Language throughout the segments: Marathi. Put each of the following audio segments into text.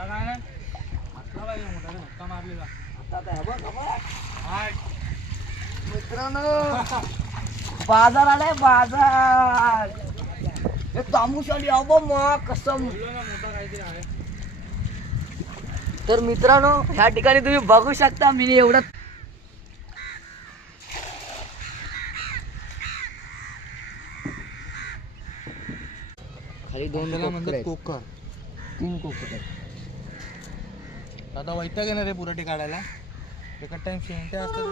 मोठा काय नाही पाहिजे मोठा मारलेला. मित्रांनो बाजार आलाय बाजार. हे तामुशाली अबो मग मोठा काहीतरी आहे. तर मित्रांनो ह्या ठिकाणी तुम्ही बघू शकता मी एवढं खाली दोन. कोकर तीन कोकर दादा आता वैताग येणार रे पुरटी काढायला. एका टाइम शेंट्या असतात.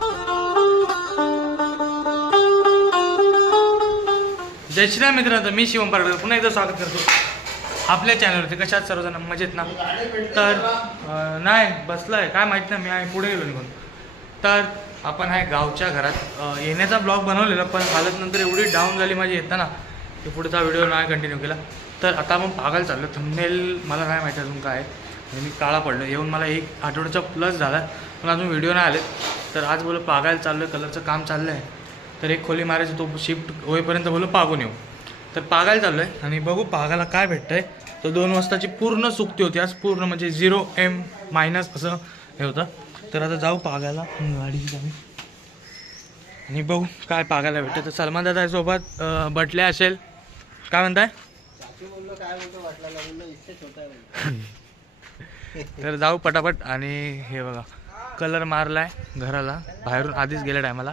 जय श्रीराम मित्रांनो मी शिवम पारकर पुन्हा एकदा स्वागत करतो आपल्या चॅनलवरती कशात सर्वजण? मजेत ना? तर नाही नाही बसलाय. काय माहीत नाही मी आहे पुढे गेलो निघून. तर आपण आहे गावच्या घरात. येण्याचा ब्लॉग बनवलेला पण हालत नंतर एवढी डाऊन झाली माझी येताना की पुढचा व्हिडिओ नाही कंटिन्यू केला. तर आता आपण पागायला चाललो थंबनेल मला नाही माहिती अजून काय आहे. आणि मी काळा पडलो. येऊन मला एक आठवड्याचा प्लस झाला. पण अजून व्हिडिओ नाही आले. तर आज बोलो पागायला चाललो आहे कलरचं काम चाललं आहे तर एक खोली मारायचं तो शिफ्ट होईपर्यंत बोलो पागून येऊ. तर पागायला चाललो आहे आणि बघू पागायला काय भेटतं आहे तर दोन वाजताची पूर्ण सुकती होती. आज पूर्ण म्हणजे झिरो एम मायनस असं हे होतं. तर आता जाऊ पागायला. गाडी जाऊ. आणि बघू काय पागायला भेटतं तर सलमान दादा आहे सोबत अं, बटले असेल. काय म्हणताय? तर जाऊ पटापट आणि हे बघा कलर मारलाय घराला. बाहेरून आधीच गेल्या टायमाला.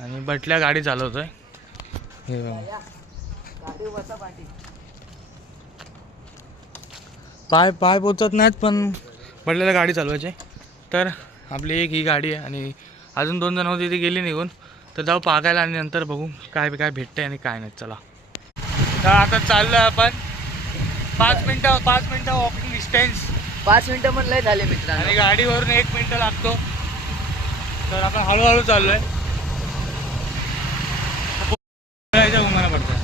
आणि बटल्या गाडी चालवतोय. हे बघा. पाय पाय पोचत नाहीत पण बटल्याला गाडी चालवायची तर आपली एक ही गाडी आहे आणि अजून दोन जण होती ती गेली निघून. तर जाऊ पागायला आणि नंतर बघू काय काय भेटतंय आणि काय नाही. चला. तर आता चाललो आपण. पाच मिनटं पाच मिनटं वॉकिंग डिस्टन्स पाच मिनिटं पण लय झाले मित्रांनो. आणि गाडीवरून एक मिनिट लागतो. तर आपण हळूहळू चाललोय. पडतं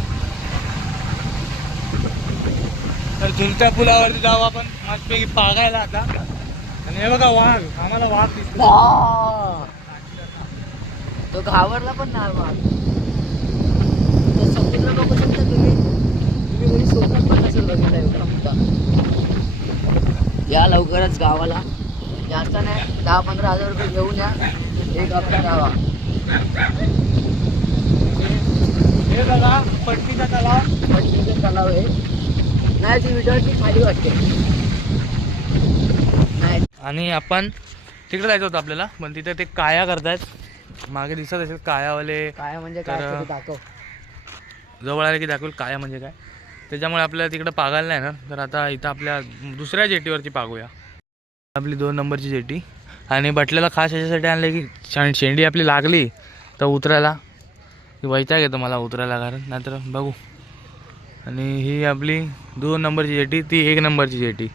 तर झुलत्या पुलावरती जाऊ आपण. मस्तपैकी पागायला आता. आणि हे बघा वाघ. आम्हाला वाघ दिसतो! तो घाबरला पण नाही मग तो समुद्र बघू शकता तुम्ही तुम्ही कधी स्वप्नात पण नसेल बघितला एवढा मोठा या लवकरच गावाला. जास्त नाही दहा पंधरा हजार रुपये घेऊन या. एक हप्ता राहा हे बघा पट्टीचा तलाव. पंचवीस तलाव आहे. नाही ती विटावरती खाली वाटते. नाही. आणि आपण तिकडे जायचं होतं आपल्याला पण तिथे ते काया करतायत. मागे दिसत असेल कायावाले. काय म्हणजे काय? तर- दाखव. जवळ आले की दाखवेल काया म्हणजे काय. त्याच्यामुळे आपल्याला तिकडं पागायला नाही ना? तर आता इथं आपल्या दुसऱ्या जेटीवरती पागूया. आपली दोन नंबरची जेटी. आणि बटल्याला खास याच्यासाठी आणलं की छान शेंडी आपली लागली तर उतरायला. वैताग येतं मला उतरायला कारण नाहीतर बघू. आणि ही आपली दोन नंबरची जेटी ती एक नंबरची जेटी.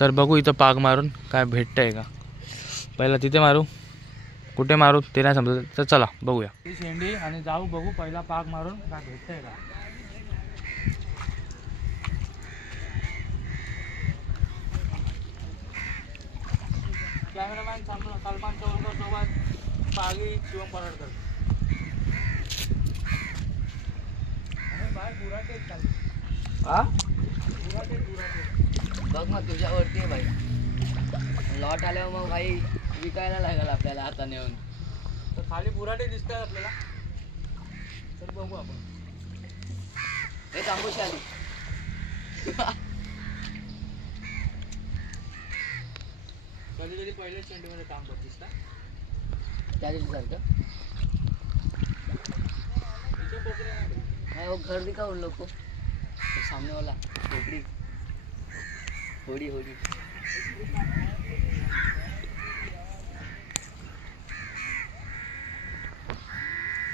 तर बघू इथं पाग मारून काय भेटतं आहे का. पहिला तिथे मारू. कुठे मारू ते नाही समजत. तर चला बघूया. शेंडी आणि जाऊ बघू पहिला पाग मारून काय आहे का. कॅमेरामॅन सलमान चौरकर सोबत पागी शिवम पराडकर. हा. बघ मग तुझ्यावरती आहे भाई लॉट आल्यावर मग भाई विकायला लागेल आपल्याला आता नेऊन तर खाली बुराटे दिसतात आपल्याला. तर बघू आपण. हे तांबूशी कधी कधी चेंडूमध्ये काम करतेस का? त्या दिवशी सारखं तिच्या कोपऱ्या नाही. नाही वो घर दिखा उन लोग को सामने वाला खोपड़ी. होड़ी होड़ी.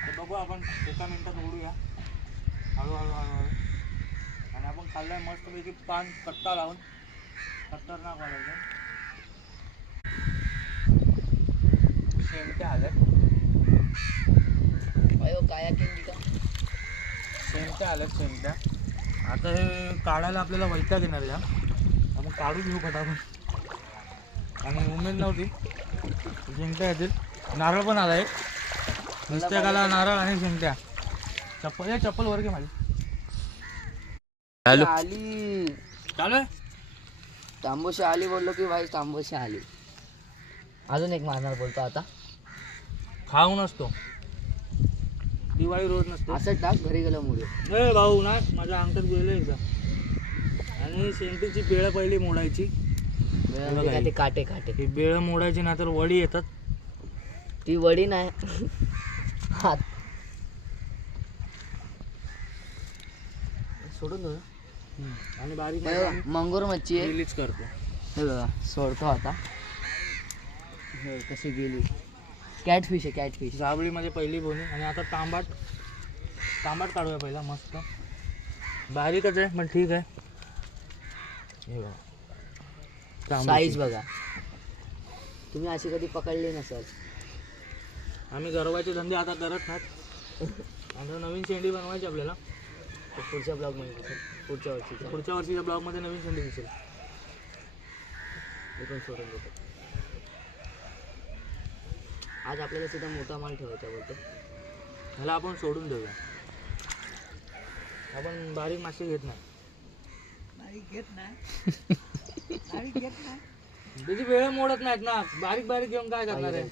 तर बघू आपण एका मिनिटात ओढूया. हळूहळू हळूहळू. आणि आपण खाल्लाय मस्तपैकी पान कट्टा लावून. खतरनाक वाढायचं शेमटे आल्यात भाई वो काया किंग दिखा शेमट्या आल्यात शेमट्या आता हे काढायला आपल्याला वैताग येणार या आपण काढून घेऊ पटापट आणि उमेद नव्हती. शेंगट्या येतील नारळ पण आला एक. नुसत्याकाला नारळ आणि शेंगट्या चप्पल हे चप्पल वर घे माझी. आली चालू आहे? तांबोशी आली बोललो की भाई तांबोशी आली. अजून एक मारणार बोलतो आता. खाऊ नसतो. दिवाळी रोज नसतो. असं टाक घरी गेलो मुळे ए भाऊ ना माझ्या अंगठात गेलं एकदा. आणि शेंटीची बेळ पहिली मोडायची. ते हे. काटे काटे. ही बेळ मोडायची ना तर वडी येतात. ती वडी नाही. हात. सोडून. आणि बारीक मंगूर मच्छी रिलीज करतो. हे बघा सोडतो आता. कशी गेली. कॅटफिश आहे कॅटफिश. जांभळीमध्ये पहिली बोनी आणि आता तांबाट. तांबाट काढूया पहिला मस्त. बारीकच आहे पण ठीक आहे. हे बघा. तांबूची. साईज बघा. तुम्ही अशी कधी पकडली नसेल. आम्ही गरवाचे धंदे आता करत नाहीत. आता नवीन शेंडी बनवायची आपल्याला. तर पुढच्या ब्लॉगमध्ये दिसेल. पुढच्या वर्षीच्या. पुढच्या वर्षीच्या ब्लॉगमध्ये नवीन शेंडी दिसेल. मी पण सोडून देतो. आज आपल्याला सुद्धा मोठा माल ठेवायचा बोलतो. ह्याला आपण सोडून देऊया. आपण बारीक मासे घेत नाही. त्याची वेळ मोडत नाहीत ना. बारीक बारीक घेऊन काय करणार आहे?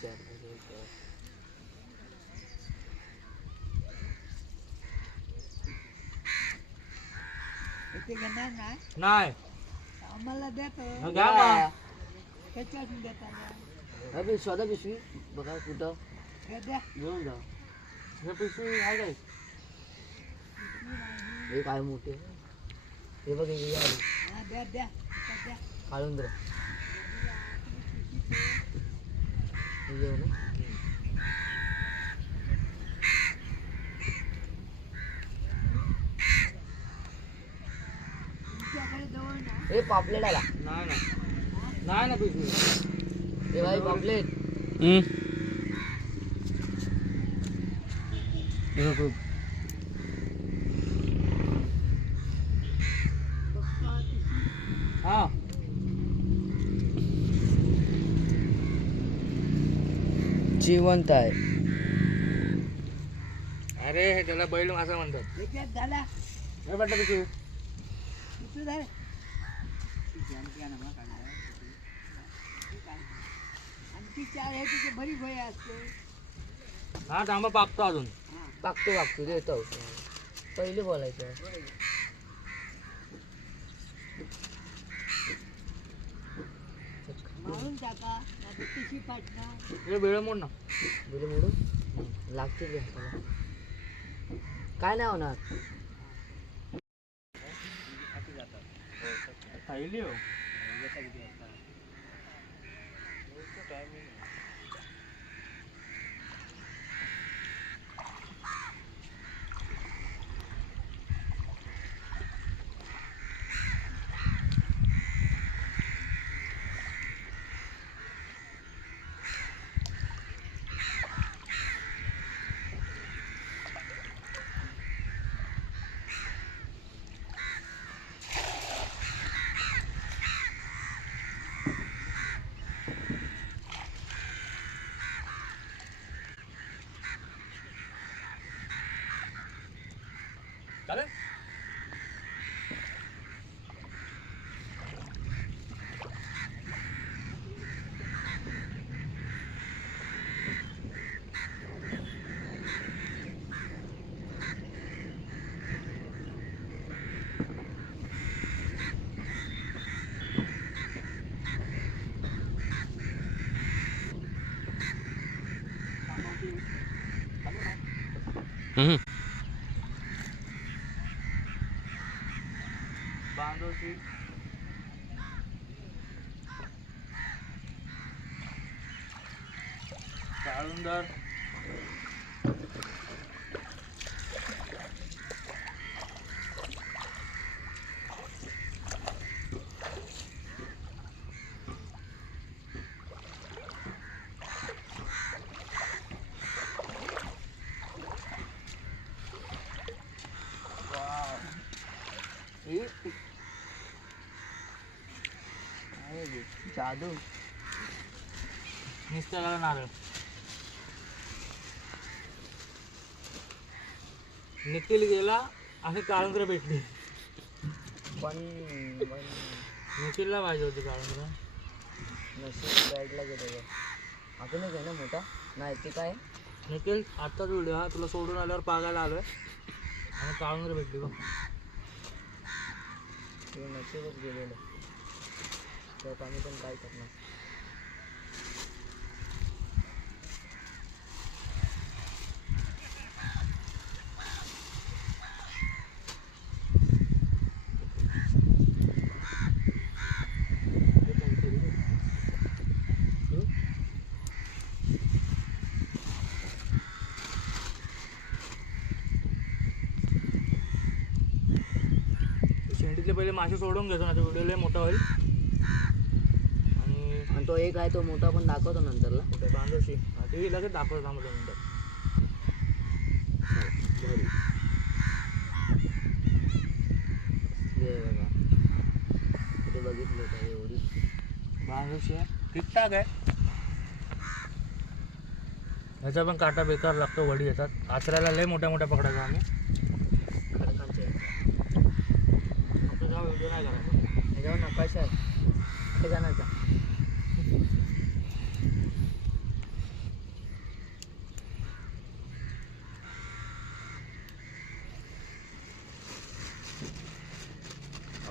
नाही. हा, घ्या मग. अबे स्वतः पिशवी बघा कुठं घेऊन जा हे पिशवी आहे काय हे काय मोठे हे बघ हे आली. काढून दे हे घेऊ ना हे पापलेट आला नाही ना नाही ना पिशवी हे भाई पापलेट हा जिवंत आहे अरे हे त्याला बैल असं म्हणतात हे बघा पिशवी हा थांबा पाकतो अजून. पाकतो पाकतो देतो. पहिले बोलायचं. हे वेळ मोड ना. बिल मोडून लागतील काय नाही होणार? खायली हो. Mm-hmm. जादू निसत्याला नारळ. निखिल गेला आणि काळुंदर भेटली. पण निखिलला पाहिजे होती काढून नशीब साईडला गेलेलं अजून आहे ना मोठा? नाही ते काय? निखिल आत्ताच व्हिडिओ हा तुला सोडून आल्यावर पागायला आलोय. आणि काळून भेटली बघ. नशीबच गेलेलं. त्यात आम्ही पण काय करणार. पहिले मासे सोडून घेतो ना व्हिडिओ लय मोठा होईल. तो एक आहे तो मोठा पण दाखवतो नंतरला. बांधवशी ते लगेच दाखवतो थांबतो नंतर. बघा. कुठे बघितलं का एवढी? बांधवशी आहे. ठीकठाक आहे. ह्याचा पण काटा बेकार लागतो वडी येतात. आचऱ्याला लय मोठ्या मोठ्या पकडायचो आम्ही. व्हिडिओ नाही करायचा. ह्याच्यावर नकाशा आहे जाण्याचा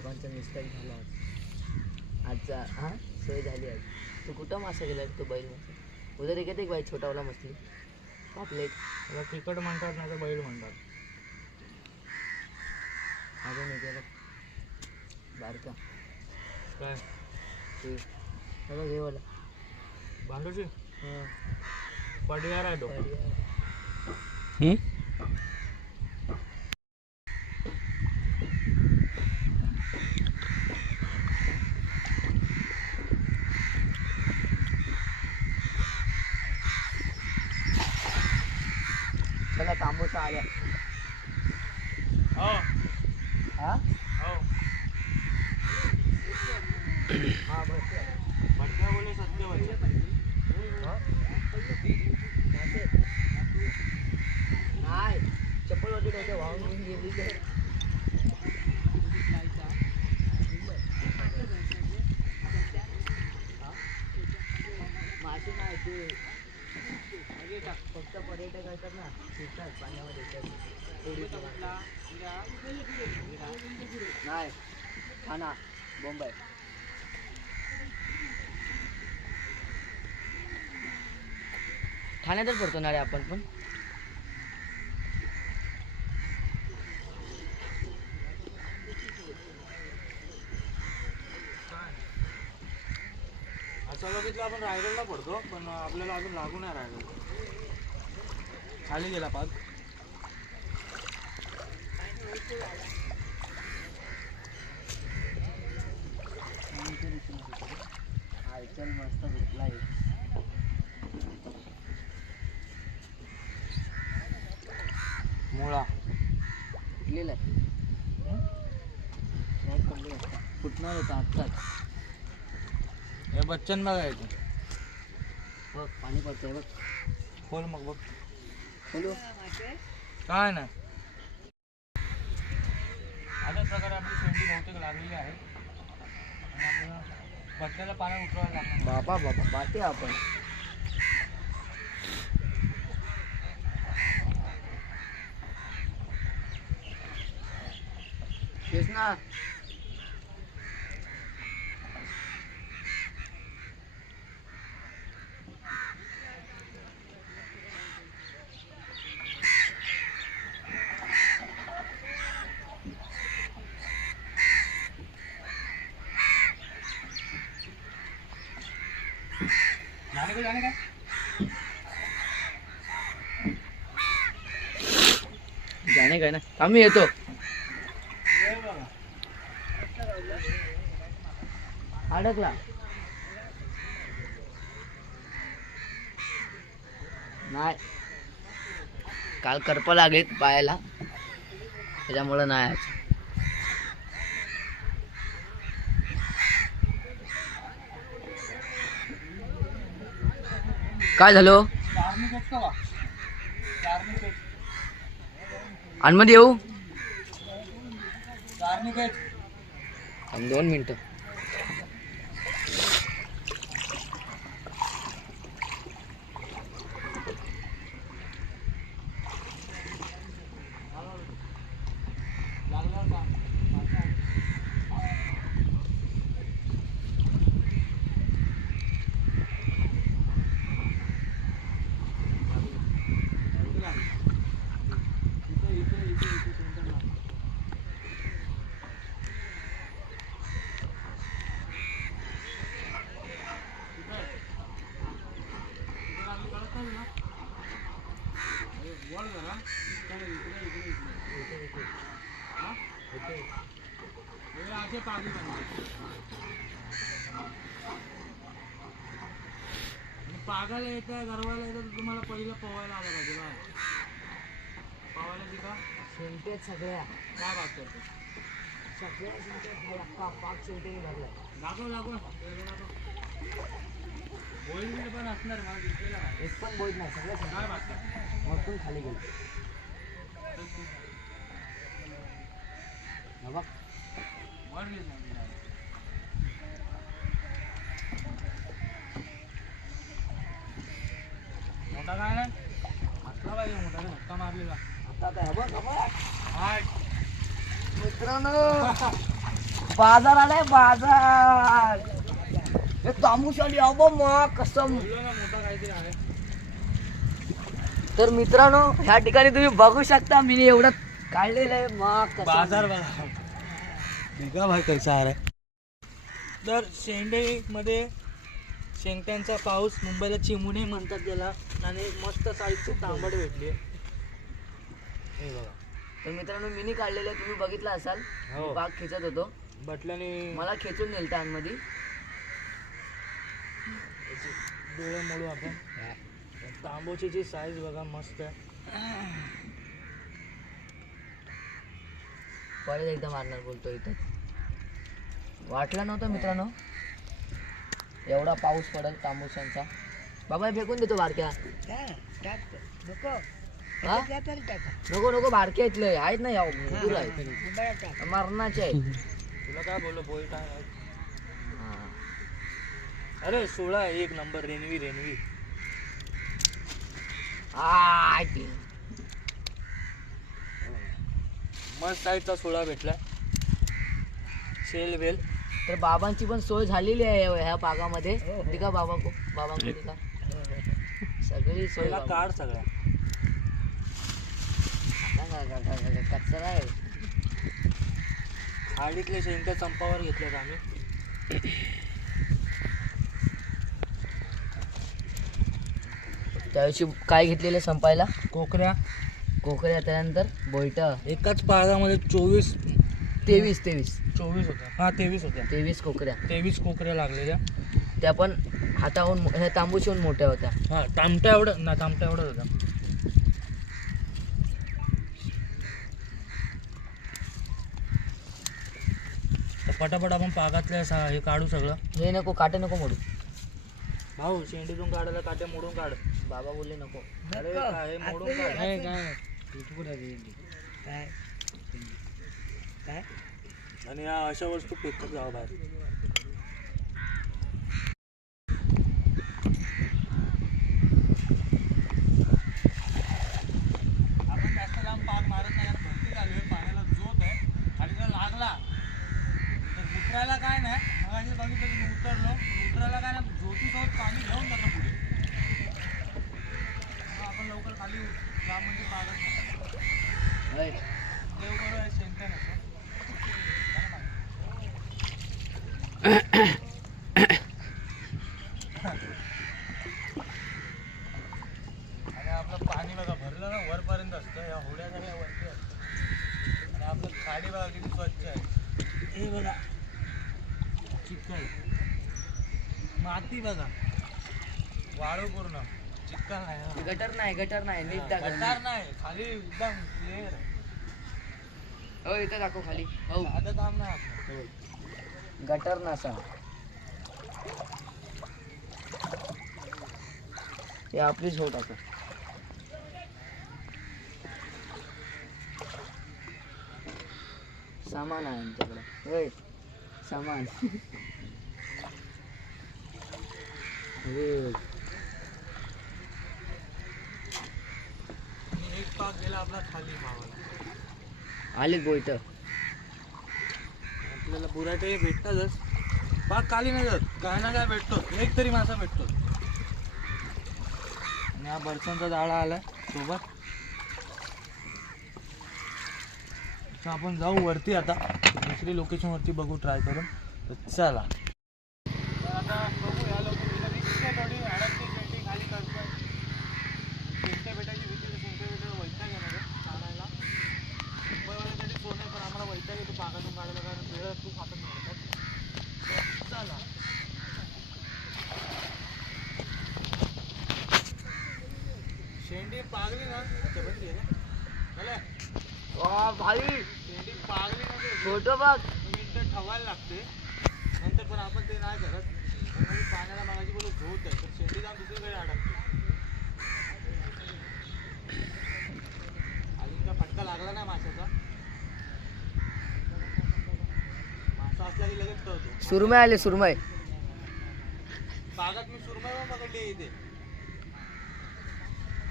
बाबांचा मिस्टेक झाला आज. आजचा हां? सोय झाली आज. तू कुठं मासा गेला तो बैल मासा? उद्या एक बाई छोटावाला मछली पापलेट त्याला तिखट म्हणतात नाही तर बैल म्हणतात. अजून एक आहे बारका. काय? ते बघ हे वाला बांधवशी हां. पडियार आहे तो चला तांबूसा आल्या. हो. हा? हो. नाही. चप्पल ठेवते वाहून गेली मासे नाही ते. फक्त पर्यटक असतात ना. फिरतात पाण्यामध्ये. नाही. ठाणा. मुंबई. ठाण्यातच पडतो ना रे आपण पण? बघितलं आपण रायगडला पडतो पण आपल्याला अजून लागू नाही रायगड. खाली गेला पाच चल मस्त भेटला मुळा फुटलेला फुटणार होता आत्ताच? बच्चन बघायचं बघ पाणी पडतंय बघ. खोल मग बघ. बोलू काय नाही. अशाच प्रकारे आपली शेंडी बहुतेक लागलेली आहे. आणि आपल्याला पाण्यात उतरवायला लागणार. बाबा बाबा बाटे आपण. तेच ना जाणे का जाणे काय नाही काय ना. आम्ही येतो. अडकला. नाही. काल करपा लागलीत पायाला. त्याच्यामुळं नाही आज. काय झालं चारणी भेटतो का चारणी पेट आणमध्ये येऊ. चारणी पेट दोन मिनटं. असे पागी पागायला येतं गरवायला येतं तर तुम्हाला पहिलं पोवायला आलं पाहिजे बा. पोवायला शिका शेंटेत सगळ्या. काय बात करतो? सगळ्या अख्खा पाक शेंटेने भरलाय. दाखव दाखव. एक पण नाही वरतून खाली गेले. बघ. मोठा काय नाही? पाहिजे मोठा धक्का मारलेला. आता काय बघ बघ. हाय मित्रांनो बाजार आलाय बाजार. हे तामुशाली अबो मा कसम. आहे तर मित्रांनो ह्या ठिकाणी तुम्ही बघू शकता मी एवढं काढलेलं आहे मा कसम. बाजार बघा. कैसा आ रहा तर शेंडेमध्ये शेंगट्यांचा पाऊस मुंबईला चिमुणे म्हणतात त्याला आणि मस्त साईजची तांबड भेटली हे बघा. तर मित्रांनो मिनी काढलेलं आहे तुम्ही बघितलं असाल. हो. बाग खेचत होतो. बटल्याने मला खेचून नेलता आतमध्ये. डोळे मोडू आपण तांबोची जी साईज बघा मस्त आहे. परत एकदा मारणार बोलतो इथं. वाटलं नव्हतं मित्रांनो. एवढा पाऊस पडेल तांबूशांचा बाबा फेकून देतो बारक्या? नको. नको बारक्या इथले आहेत ना मरणाचे आहे तुला काय बोललो बोल काय अरे सोळा आहे एक नंबर रेनवी रेनवी आय ते. मस्त साईजचा सोळा भेटला. शेल वेल. तर बाबांची पण सोय झालेली आहे या- ह्या भागामध्ये. दिका बाबा बाबांकडे दिका सगळी सोय पहिला बाबा. काढ सगळ्या. कचरा आहे. खाडीतले शेंगट्या चंपावर घेतल्यात आम्ही. त्यादिवशी काय घेतलेलं संपायला? कोकऱ्या. कोकऱ्या त्यानंतर बोईट. एकाच पागामध्ये चोवीस तेवीस तेवीस. चोवीस होत्या. हा तेवीस होत्या. तेवीस कोकऱ्या. तेवीस कोकऱ्या लागलेल्या. त्या पण हाताहून ह्या तांबूशीहून मोठ्या होत्या. हा तामट्या एवढं ना तामट्या एवढं होत्या. पटापट आपण पागातल्या हे काढू सगळं. हे नको काटे नको मोडू. भाऊ शेंडीतून काढायला काट्या मोडून काढ. बाबा बोलले नको. अरे काय मोडून नाही काय काय? आणि या अशा वस्तू फेकत जावं बाहेर आपण जास्त लांब पाक मारत नाही कारण भरती चालू आहे पाण्याला जोत आहे आणि जर लागला तर उतरायला काय नाही मग आधी बघितलं की मी उतरलो उतरायला काय नाही झोतीसोबत पाणी घेऊन जातं पुढे मग आपण लवकर खाली लांब म्हणजे पागत नाही होय. देव बरोबर आहे शेंगट्या नसं आणि आपलं पाणी बघा भरलं ना वरपर्यंत असतं या होड्या सगळ्या वरती असतं आणि आपलं खाडी बघा किती स्वच्छ आहे हे बघा चिखल माती बघा वाळू पूर्ण चिखल नाही हा. गटर नाही गटर नाही नीट टाका गटार नाही खाली एकदम क्लिअर हो इथं दाखव खाली. हो. साधं काम नाही गटर नसा. हे आपलीच होत आता. सामान आहे आमच्याकडे. होय सामान. हे आणि एक पाक गेला आपला खाली मावाला आले बोईट आपल्याला बुराटे भेटतातच. पाक खाली नाही जात. काय ना काय भेटतो? एक तरी मासा भेटतो. आणि हा बरसांचा जाळा आलाय सोबत. तर आपण जाऊ वरती आता. दुसरी लोकेशन वरती बघू ट्राय करून. तर चला. आता बघू या खाली करतोय. भेटायची भीती शेंट्या भेटायला वैताग येणार पाकातून काढायला कारण वेळ खूप हातात मिळतात चला शेंडी पागली ना. बंद घे ना. चला. भाई. शेंडी पागली ना ते. फोटो बघ मिनिटं ठेवायला लागते. नंतर पण आपण ते नाही करत. पाण्याला मागायची बोलू झोत आहे. तर शेंडी जाऊन दुसरीकडे अडकते. अजून का फटका लागला नाही माशाचा मासा असला की लगेच कळतो सुरमय आले सुरमय. बागात मी सुरमई पण पकडली आहे इथे.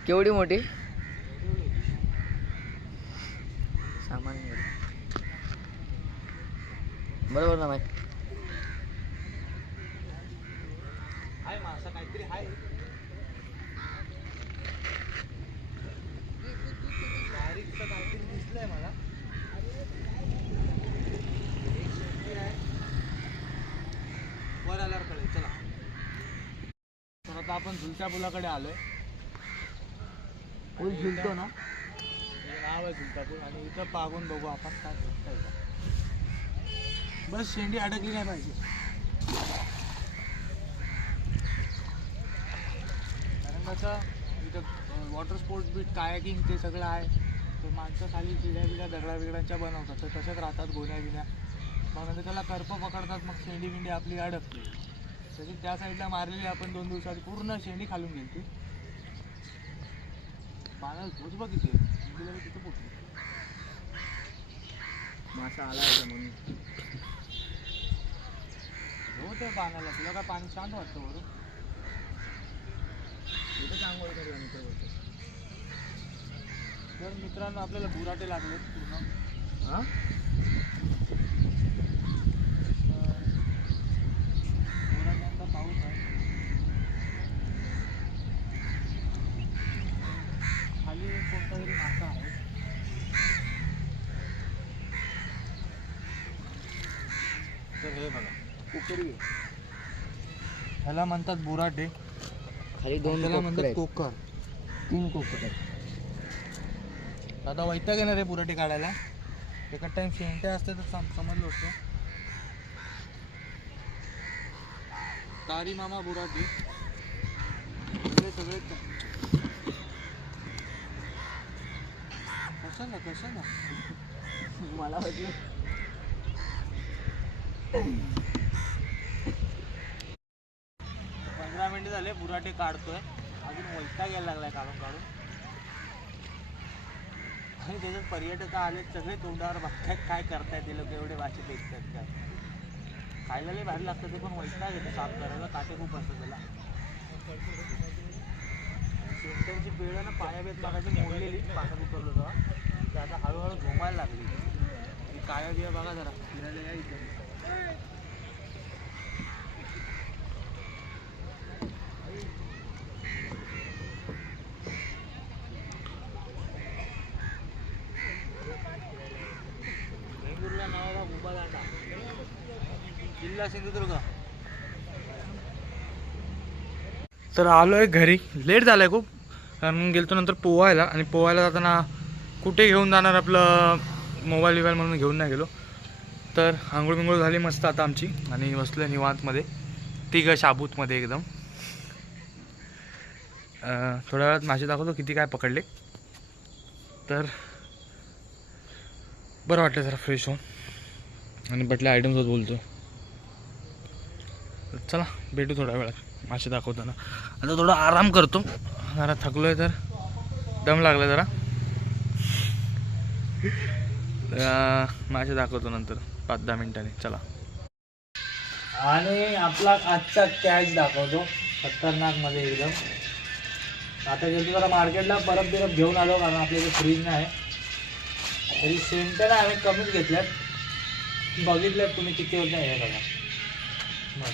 केवढी मोठी. सामान बरोबर ना आहे मासा काहीतरी आहे बारीकचं काहीतरी दिसलंय मला एक शेंडी आहे. वर आल्यावर कळेल चला तर आता आपण झुलत्या पुलाकडे आलोय. फुल झुलतो ना? हे नाव आहे झुलता पूल. आणि इथं पागून बघू आपण काय का. बस शेंडी अडकली नाही पाहिजे. कारण कसं इथं वॉटर स्पोर्ट्स बीट कायाकिंग ते सगळं आहे. तर माणसं खाली चिड्या बिड्या दगडा बिगडांच्या बनवतात. तर तशाच राहतात गोण्या बिण्या मग त्याला करप पकडतात मग शेंडी बिंडी आपली अडकते तशी त्या साईडला मारलेली आपण दोन दिवसात पूर्ण शेणी खालून गेली पाण्याला तोच बघ तिथं पोचली. मासा आला होता म्हणून. हो ते पाण्याला तुला काय पाणी शांत वाटतं बरोबर इथं चांगलं होतं आणि तर मित्रांनो आपल्याला बुराटे लागले पूर्ण. हां? बुराट्यांचा पाऊस आहे खाली एक कोणता तरी मासा आहे तर हे बघा. कुकरी ह्याला म्हणतात बुराटे. खाली दोन त्याला म्हणतात आहेत. कोकर. तीन कोकर आहेत. दादा वैताग येणार आहे बुराटे काढायला. एका टाइम शेंट्या असते तर सम समजलं होतं. तारी मामा बुराटी. सगळे सगळे कशाला कशाला? मला वाटलं पंधरा मिनिटं झाले बुराटे काढतोय. अजून वैताग यायला लागलाय काढून काढून. आणि त्याच्यात पर्यटक आले सगळे तोंडावर बघतायत काय करतायत ते लोक एवढे भाषे पेकतात काय खायला लई भारी लागतं ते पण वैताग येते साफ करायला. काटे खूप असतं त्याला. शेतकऱ्यांची पेळं ना पायाबेत बघायची मोडलेली पाण्यात उतरलो तेव्हा. ते आता हळूहळू घुमायला लागली. काळ्या काया बिया बघा जरा. फिरायला या इथं तर आलोय घरी. लेट झालाय खूप. कारण गेलतो नंतर पोवायला. आणि पोवायला जाताना कुठे घेऊन जाणार आपलं मोबाईल विबाईल म्हणून घेऊन नाही गेलो. तर आंघोळ बिंघोळ झाली मस्त आता आमची. आणि बसलो निवांतमध्ये. तिघं शाबूतमध्ये एकदम. थोड्या वेळात मासे दाखवतो किती काय पकडले. तर बरं वाटलं जरा फ्रेश होऊन. आणि बटल्या आयटमसोबत बोलतो चला भेटू थोड्या वेळात मासे दाखवताना. आता थोडा आराम करतो. जरा थकलो आहे तर दम लागला जरा. मासे दाखवतो नंतर. पाच दहा मिनिटांनी चला. आणि आपला आजचा कॅच दाखवतो खतरनाकमध्ये एकदम. आता गेलो जरा मार्केटला परत बिरत घेऊन आलो कारण आपल्या इथे फ्रीज नाही. तरी सेंटर आम्ही कमीच घेतल्यात. बघितल्यात तुम्ही किती होत नाही हे बघा.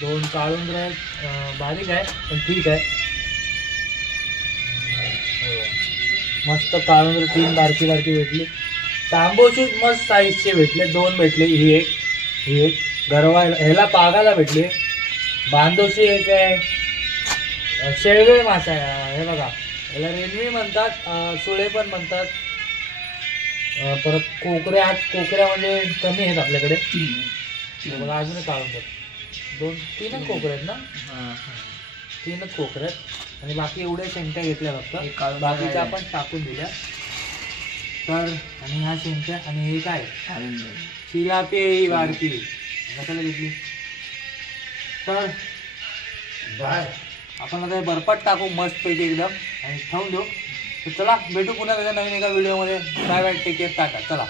दोन काळून आहेत बारीक आहे पण ठीक आहे. हो. मस्त काळून तीन बारकी बारकी भेटली. तांबोशी मस्त साईजचे भेटले दोन भेटले ही एक ही एक. गरवायला ह्याला पागायला भेटले. बांधोशी एक आहे. शेळवे मासा आहे हा, बघा. याला रेल्वे म्हणतात सुळे पण म्हणतात. परत कोकऱ्या आज कोकऱ्या म्हणजे कमी आहेत आपल्याकडे. हे बघा अजूनच काढून द्या दोन तीनच कोकऱ्या आहेत ना? हां तीनच कोकऱ्या आहेत आणि बाकी एवढ्या शेंगट्या घेतल्या फक्त. बाकीच्या. आपण टाकून दिल्या. तर आणि ह्या शेंगट्या आणि हे काय? दे. चिलापी वारकी कशाला घेतली. तर आपण आता हे बर्फात टाकू मस्त पैकी एकदम आणि ठेवून देऊ. तर चला भेटू पुन्हा त्याच्या नवीन एका व्हिडिओमध्ये bye bye take care tata. चला.